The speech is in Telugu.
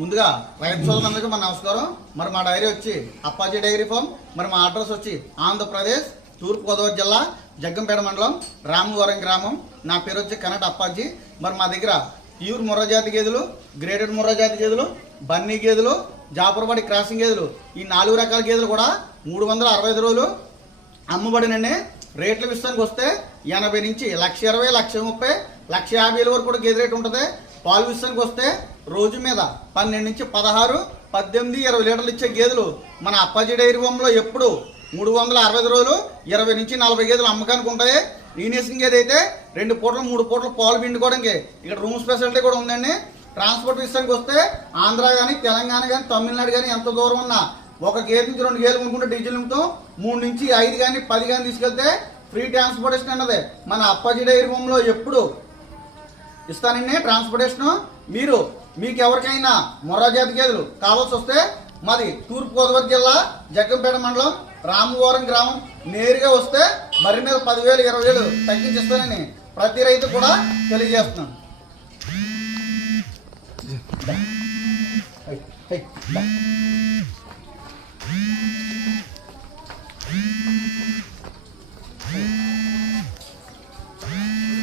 ముందుగా రైతు సోదరులందరికీ మన నమస్కారం. మరి మా డైరీ వచ్చి అప్పాజీ డైరీ ఫామ్. మరి మా అడ్రస్ వచ్చి ఆంధ్రప్రదేశ్ తూర్పుగోదావరి జిల్లా జగ్గంపేట మండలం రామవరం గ్రామం. నా పేరు వచ్చి కనట అప్పాజీ. మరి మా దగ్గర ప్యూర్ ముర్రా జాతి గేదెలు, గ్రేడెడ్ ముర్రా జాతి గేదెలు, బన్నీ గేదెలు, జాపర్బడి క్రాసింగ్ గేదెలు, ఈ 4 రకాల గేదెలు కూడా 365 రోజులు అమ్మబడినండి. రేట్ల విషయానికి వస్తే 80 నుంచి 1,20,000, 1,30,000, 1,50,000 వరకు కూడా గేదె రేటు ఉంటుంది. పాలు విషయానికి వస్తే రోజు మీద 12 నుంచి 16, 18, 20 లీటర్లు ఇచ్చే గేదెలు మన అప్పాజీ డైరీ ఫామ్లో ఎప్పుడు 365 రోజులు 20 నుంచి 40 గేదెలు అమ్మకానికి ఉంటాయి. ఈనేసింగ్ గేదె అయితే 2 పూటలు 3 పూటలు పాలు పిండుకోవడానికి ఇక్కడ రూమ్ స్పెషాలిటీ కూడా ఉందండి. ట్రాన్స్పోర్ట్ విషయానికి వస్తే ఆంధ్ర కానీ, తెలంగాణ కానీ, తమిళనాడు కానీ ఎంత దూరం ఉన్నా ఒక గేదె నుంచి 2 గేదెలు కొనుక్కుంటే డీజిల్ నింపుతాం. 3 నుంచి 5 కానీ 10 కానీ తీసుకెళ్తే ఫ్రీ ట్రాన్స్పోర్టేషన్ అన్నది మన అప్పాజీ డైరీ ఫామ్లో ఎప్పుడు ఇస్తానండి ట్రాన్స్పోర్టేషన్. మీకు ఎవరికైనా ముర్రా జాతి గేదెలు కావాల్సి వస్తే మాది తూర్పుగోదావరి జిల్లా జగ్గంపేట మండలం రామవరం గ్రామం. నేరుగా వస్తే మరి మీద 10,000, 20,000 తగ్గించిస్తానని ప్రతి రైతు కూడా తెలియజేస్తున్నాను.